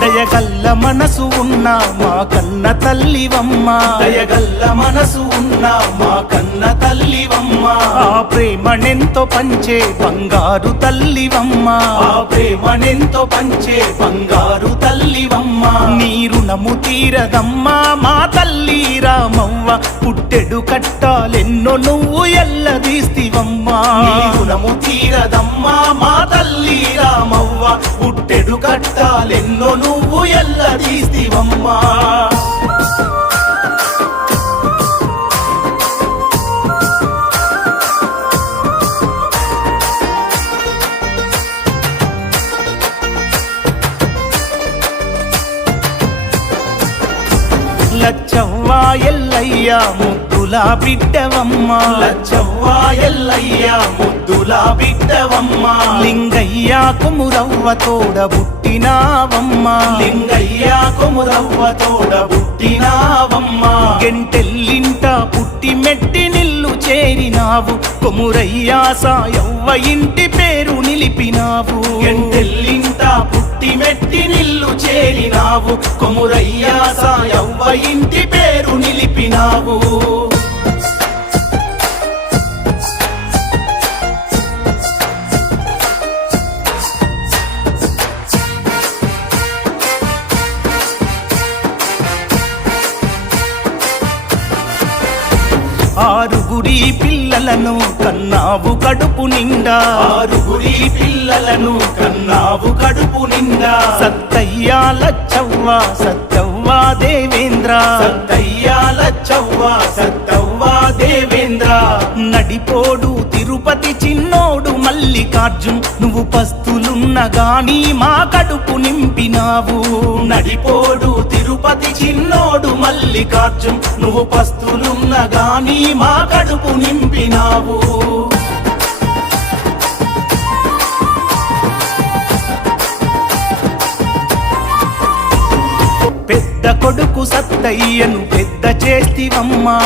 దయగల్ల మనసు ఉన్న మా కన్న తల్లివమ్మ, దయగల్ల మనసు ఉన్న మా కన్న తల్లివమ్మ. ఆ ప్రేమనెంతో పంచే బంగారు తల్లివమ్మ, ఆ ప్రేమనెంతో పంచే బంగారు తల్లివమ్మ. నీ రుణము తీరదమ్మా మా తల్లి రామవ్వ, పుట్టెడు కట్టాలెన్నో నువ్వు ఎల్లదీస్తివమ్మా. నీ రుణము తీరదమ్మా మా తల్లి రామవ్వ, పుట్టెడు కట్టాలెన్నో నువ్వు ఎల్లదీస్తివమ్మా. లచ్చవ్వ ఎల్లయ్య ముద్దుల బిడ్డవమ్మ, లచ్చవ్వ ఎల్లయ్య ముద్దుల బిడ్డవమ్మ. లింగయ్య కుమురవ్వ తోడ పుట్టినావమ్మ, లింగయ్య కుమురవ్వ తోడ పుట్టినావమ్మ. గెంటెల్లింట పుట్టి మెట్టి నిల్లు చేరినావు, కొమురయ్య సాయవ్వ ఇంటి పేరు నిలిపినావు. గెంటెల్లింట పుట్టి మెట్టి నిల్లు చేరినావు, కొమురయ్య సాయవ్వ ఇంటి పేరు నిలిపినావు. ఆరుగురి పిల్లలను కన్నావు కడుపు నిండా, ఆరుగురి పిల్లలను కన్నావు కడుపు నిండా. సత్తయ్య లచ్చవ్వ సత్తవ్వ దేవేంద్ర, సత్తయ్య లచ్చవ్వ సత్తవ్వ దేవేంద్ర. నడిపోడు తిరుపతి చిన్నోడు మల్లికార్జున్, నువ్వు పస్తులున్న గాని మా కడుపు నింపినావు. నడిపోడు తిరుపతి చిన్నోడు మల్లికార్జున్, నువ్వు పస్తులున్న గాని మా కడుపు నింపినావు. పెద్ద కొడుకు సత్తయ్యను పెద్ద చేస్తివమ్మా,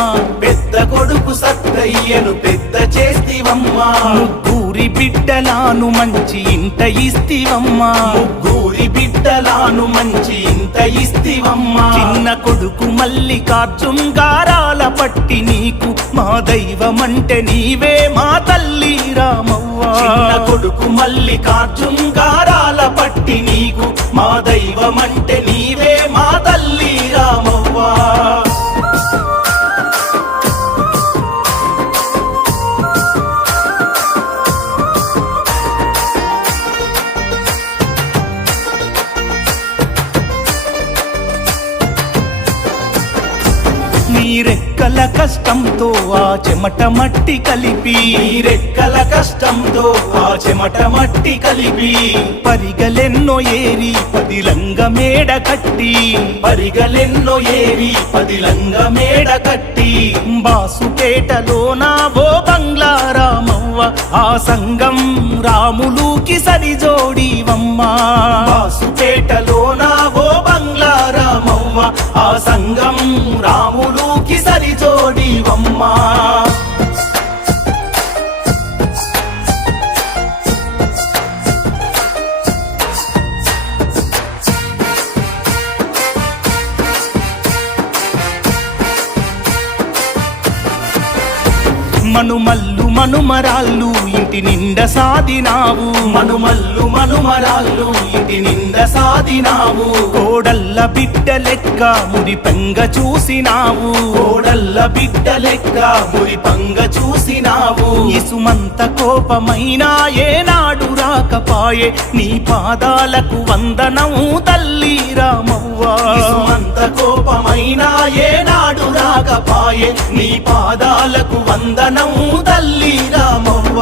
పెద్ద కొడుకు సత్తయ్యను పెద్ద చేస్తివమ్మా. ముగ్గురి బిడ్డలాను మంచి ఇంట ఇస్తివమ్మా, ముగ్గురి బిడ్డలాను మంచి ఇంట ఇస్తివమ్మా. చిన్న కొడుకు మల్లికార్జున్ గారాల పట్టి నీకు మా దైవమంటే నీవే మా తల్లి రామవ్వ. చిన్న కొడుకు మల్లికార్జున్ గారాల పట్టి నీకు మా దైవమంటే నీవే మా తల్లి రామవ్వ. నీరెక్కల కష్టంతో ఆ చెమట మట్టి కలిపి, నీరెక్కల కష్టంతో ఆ చెమట మట్టి కలిపి. పరిగలెన్నో ఏరి పదిలంగ మేడ కట్టి, పరిగలెన్నో ఏరి పదిలంగ మేడ కట్టి. బాసుపేటలోన ఓ బంగ్లా రామవ్వ, ఆ సంగం రాములుకి సరిజోడివమ్మ. బాసుపేటలోన ఓ బంగ్లా రామవ్వ, ఆ సంగం రాములుకి సరిజోడివమ్మ. మనుమల్లు మనుమరాళ్ళు ఇంటి నిండ సాదినావు, మనుమల్లు మనుమరాళ్ళు ఇంటి నిండ సాదినావు. కోడల్ల బిడ్డ లెక్క మురి పంగ చూసినావు, కోడల్ల బిడ్డ లెక్క మురి పంగ చూసినావు. ఇసుమంత కోపమైనా ఏనాడు రాకపాయే, నీ పాదాలకు వందనం తల్లి రామవ్వ. ఇసుమంత కోపమైనా ఏనాడు రాకపాయే, నీ పాదాలకు వందనం తల్లి రామవ్వ.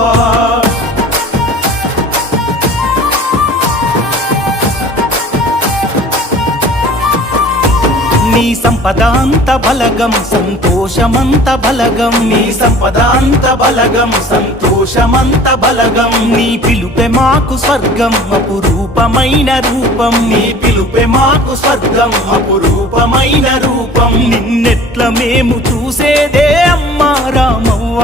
నీ సంపదాంత బలగం సంతోషమంత బలగం, నీ సంపదాంత బలగం సంతోషమంత బలగం. నీ పిలుపే మాకు స్వర్గం అపురూపమైన రూపం, నీ పిలుపే మాకు స్వర్గం అపురూపమైన రూపం. నిన్నెట్ల మేము చూసేదే అమ్మా రామవ్వ,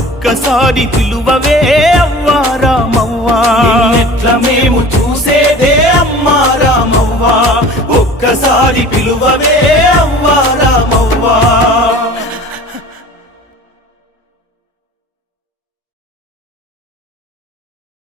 ఒక్కసారి పిలువవే అవ్వా రామవ్వ. నిన్నెట్ల మేము చూసేదే అమ్మా రామవ్వ, మరి పిలువవే అవ్వ